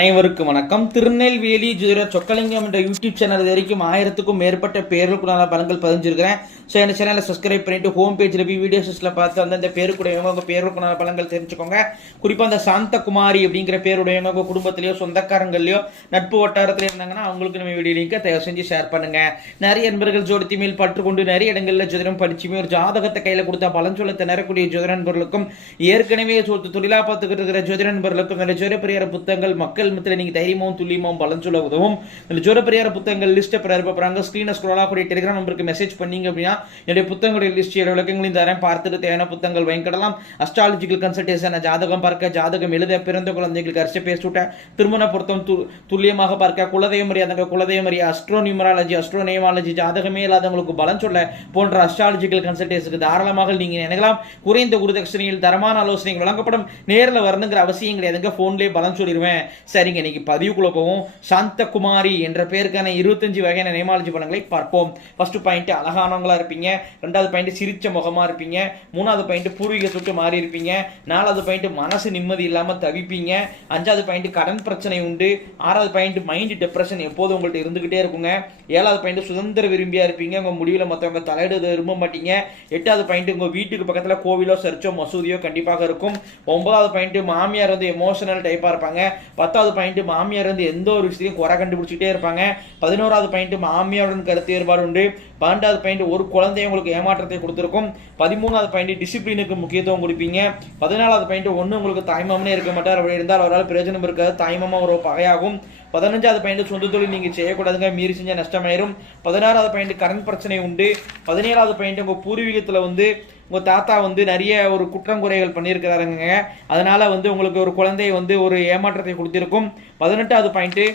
அனைவருக்கும் வணக்கம். திருநெல்வேலி ஜுதிர சொக்கலிங்கம் என்ற யூடியூப் சேனல் இது வரைக்கும் ஆயிரத்துக்கும் மேற்பட்ட பேர்களுக்குள்ள பலன்கள் பதிஞ்சிருக்கிறேன். ஸோ இந்த சேனலை சப்ஸ்கிரைப் பண்ணிட்டு ஹோம் பேஜில் போய் வீடியோஸில் பார்த்து அந்தந்த பேருக்குடையவங்க உங்கள் பேருக்குள்ள பலன்கள் தெரிஞ்சுக்கோங்க. குறிப்பாக அந்த சாந்தகுமாரி அப்படிங்கிற பேருடையவங்க உங்கள் குடும்பத்திலையோ சொந்தக்காரங்களையோ நட்பு வட்டாரத்தில் இருந்தாங்கன்னா அவங்களுக்கு நம்ம வீடியோ லிங்கை தயவு செஞ்சு ஷேர் பண்ணுங்க. நிறைய நண்பர்கள் ஜோடித்தி மேல் பற்றுக்கொண்டு நிறைய இடங்களில் ஜோதிடம் படிச்சுமே ஒரு ஜாதகத்தை கையில் கொடுத்தா பலன் சொல்ல திணறக்கூடிய ஜோதிட நண்பர்களுக்கும் ஏற்கனவே சொத்து தொழிலாக பார்த்துக்கிட்டு இருக்கிற ஜோதிட நண்பர்களுக்கும் நிறைய ஜோதிட புத்தகங்கள் மக்கள் மத்தியில் நீங்கள் தைரியமும் துல்லியமும் பலன் சொல்ல உதவும். இந்த ஜோதிட புத்தகங்கள் லிஸ்ட்டை பிறப்பாங்க ஸ்க்ரீனை ஸ்க்ரோல் ஆகக்கூடிய டெலிகிராம் நம்பருக்கு மெசேஜ் பண்ணீங்க அப்படின்னா என்னுடைய புத்தகங்களுடைய லிஸ்ட் ஏழு விளக்கங்களையும் தரேன். பார்த்துட்டு தேவையான புத்தகங்கள் வாங்கிக்கிடலாம். அஸ்ட்ராலஜிக்கல் கன்சல்டேஷன் ஜாதகம் பார்க்க ஜாதகம் எழுத பிறந்த குழந்தைகளுக்கு அரிசி பேசூட்ட திருமண பொருத்தம் து துல்லியமாக பார்க்க குலதெய்வம் அறியாதவங்க குலதெய்வம் அறிய அஸ்ட்ரோ நியூமராலஜி அஸ்ட்ரோ நேமாலஜி ஜாதகமே இல்லாதவங்களுக்கு பலன் சொல்ல போன்ற அஸ்ட்ராலஜிக்கல் கன்சல்டேஷனுக்கு தாராளமாக நீங்கள் நினைக்கலாம் குறைந்த குருதட்சணையில் தரமான ஆலோசனைகள் வழங்கப்படும். நேரில் வரணுங்கிற அவசியம் கிடையாதுங்க. ஃபோன்லேயே பலன் சொல்லிடுவேன் சரிங்க இன்னைக்கு பதிவுக்குள்ள போவோம். சாந்தகுமாரி என்ற பேருக்கான இருபத்தஞ்சு வகையான நேமாலஜி படங்களை பார்ப்போம். ஃபர்ஸ்ட் பாயிண்ட் அழகானவங்களா இருப்பீங்க. ரெண்டாவது பாயிண்ட் சிரிச்ச முகமா இருப்பீங்க. மூணாவது பாயிண்ட் பூர்வீக சுட்டு மாறி இருப்பீங்க. நாலாவது பாயிண்ட் மனசு நிம்மதி இல்லாம தவிப்பீங்க. அஞ்சாவது பாயிண்ட் கடன் பிரச்சனை உண்டு. ஆறாவது பாயிண்ட் மைண்ட் டிப்ரெஷன் எப்போதும் உங்கள்ட்ட இருந்துகிட்டே இருக்குங்க. ஏழாவது பாயிண்ட் சுதந்திர விரும்பியா இருப்பீங்க. உங்க முடிவில் மற்றவங்க தலையிட விரும்ப மாட்டீங்க. எட்டாவது பாயிண்ட் உங்க வீட்டுக்கு பக்கத்துல கோவிலோ சர்ச்சோ மசூதியோ கண்டிப்பாக இருக்கும். ஒன்பதாவது பாயிண்ட் மாமியார் வந்து எமோஷனல் டைப்பா இருப்பாங்க. பத்தாவது பாயிண்ட் மாமியார் வந்து எந்த ஒரு விஷயத்தையும் குறை கண்டுபிடிச்சிட்டே இருப்பாங்க. பதினோராவது பாயிண்ட் மாமியாருடன் கருத்து வேறுபாடு உண்டு. பன்னெண்டாவது பாயிண்ட் ஒரு குழந்தைய உங்களுக்கு ஏமாற்றத்தை கொடுத்துருக்கும். பதிமூணாவது பாயிண்ட் டிசிப்ளினுக்கு முக்கியத்துவம் கொடுப்பீங்க. பதினாலாவது பாயிண்ட் ஒன்று உங்களுக்கு தாய்மாமனே இருக்க மாட்டார். அப்படி இருந்தால் அவரால் பிரயோஜனம் இருக்காது. தாய்மாமா ஒரு பகையாகும். பதினஞ்சாவது பாயிண்ட் சொந்த தொழில் நீங்கள் செய்யக்கூடாதுங்க. மீறி செஞ்சால் நஷ்டமாயிரும். பதினாறாவது பாயிண்ட் கடன் பிரச்சனை உண்டு. பதினேழாவது பாயிண்ட் உங்கள் பூர்வீகத்தில் வந்து உங்கள் தாத்தா வந்து நிறைய ஒரு குற்றங்குறைகள் பண்ணியிருக்கிறாருங்க. அதனால் வந்து உங்களுக்கு ஒரு குழந்தை வந்து ஒரு ஏமாற்றத்தை கொடுத்துருக்கும். பதினெட்டாவது பாயிண்ட்டு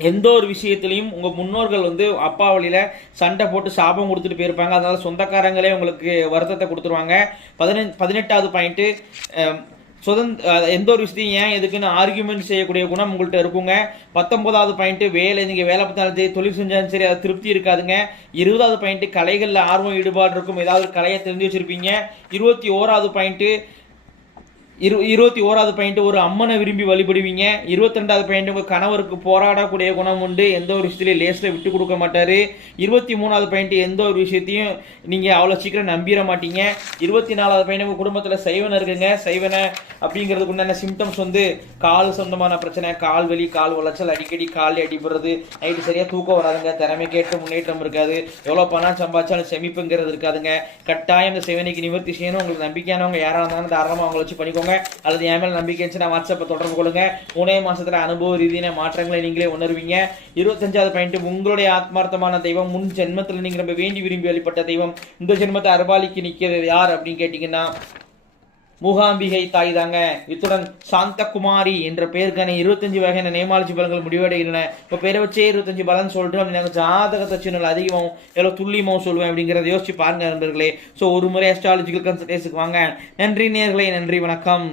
எந்த ஒரு விஷயத்துலையும் உங்கள் முன்னோர்கள் வந்து அப்பா வழியில் சண்டை போட்டு சாபம் கொடுத்துட்டு போயிருப்பாங்க. அதனால் சொந்தக்காரங்களே உங்களுக்கு வருத்தத்தை கொடுத்துருவாங்க. பதினஞ்சு பதினெட்டாவது பாயிண்ட்டு சுதந்திர எந்த ஒரு விஷயத்தையும் ஏன் எதுக்குன்னு ஆர்கியூமெண்ட் செய்யக்கூடிய குணம் உங்கள்கிட்ட இருக்குங்க. பத்தொன்பதாவது பாயிண்ட் வேலை நீங்கள் வேலை பார்த்தாலும் சரி தொழில் செஞ்சாலும் சரி அது திருப்தி இருக்காதுங்க. இருபதாவது பாயிண்ட் கலைகளில் ஆர்வம் ஈடுபாடு இருக்கும். ஏதாவது கலையை தெரிஞ்சு வச்சிருப்பீங்க. இருபத்தி ஓராவது பாயிண்ட்டு இரு இருபத்தி ஓராவது பாயிண்ட் ஒரு அம்மனை விரும்பி வழிபடுவீங்க. இருபத்தி ரெண்டாவது பாயிண்ட் உங்கள் கணவருக்கு போராடக்கூடிய குணம் உண்டு. எந்த ஒரு விஷயத்துலையும் லேஸில் விட்டு கொடுக்க மாட்டார். இருபத்தி மூணாவது பாயிண்ட் எந்த ஒரு விஷயத்தையும் நீங்கள் அவ்வளோ சீக்கிரம் நம்பிட மாட்டீங்க. இருபத்தி நாலாவது பாயிண்ட் உங்கள் குடும்பத்தில் சைவனை இருக்குங்க. சைவனை அப்படிங்கிறதுக்கு உண்டான சிம்டம்ஸ் வந்து கால் சொந்தமான பிரச்சனை கால் வலி கால் உளைச்சல் அடிக்கடி கால் அடிபடுறது நைட்டு சரியாக தூக்கம் வராதுங்க. திறமை கேட்டு முன்னேற்றம் இருக்காது. எவ்வளோ பணம் சம்பாதிச்சாலும் செமிப்புங்கிறது இருக்காதுங்க. கட்டாயம் இந்த சைவனைக்கு நிவர்த்தி செய்யணும். உங்களுக்கு நம்பிக்கையானவங்க யாராக இருந்தாலும் தாராளமாக அவங்கள வச்சு பண்ணிக்கோங்க. அல்லது என் மேல நம்பிக்கை இருந்துச்சுன்னா வாட்ஸ்அப்பை தொடர்பு கொள்ளுங்க. மூணே மாசத்துல அனுபவ ரீதியான மாற்றங்களை நீங்களே உணர்வீங்க. இருபத்தஞ்சாவது பாயிண்ட் உங்களுடைய ஆத்மார்த்தமான தெய்வம் முன் ஜென்மத்தில் நீங்க ரொம்ப வேண்டி விரும்பி வழிபட்ட தெய்வம் இந்த ஜென்மத்தை அருபாலிக்கு நிற்கிறது யார் அப்படின்னு கேட்டீங்கன்னா மூகாம்பிகை தாய் தாங்க. இத்துடன் சாந்தகுமாரி என்ற பேருக்கான இருபத்தஞ்சு வகையான நேமாலஜி பலன்கள் முடிவடைகின்றன. இப்போ பேரை வச்சே இருபத்தஞ்சு பலன் சொல்லிட்டு அப்படி நாங்கள் ஜாதகத்தை சின்னல் அதிகமாகவும் எவ்வளோ துல்லியமாகவும் சொல்லுவேன் அப்படிங்கிறத யோசிச்சு பாருங்க நண்பர்களே. ஸோ ஒரு முறை அஸ்ட்ராலஜிக்கல் கன்சல்டேஷனுக்கு வாங்க. நன்றி நேர்களே நன்றி வணக்கம்.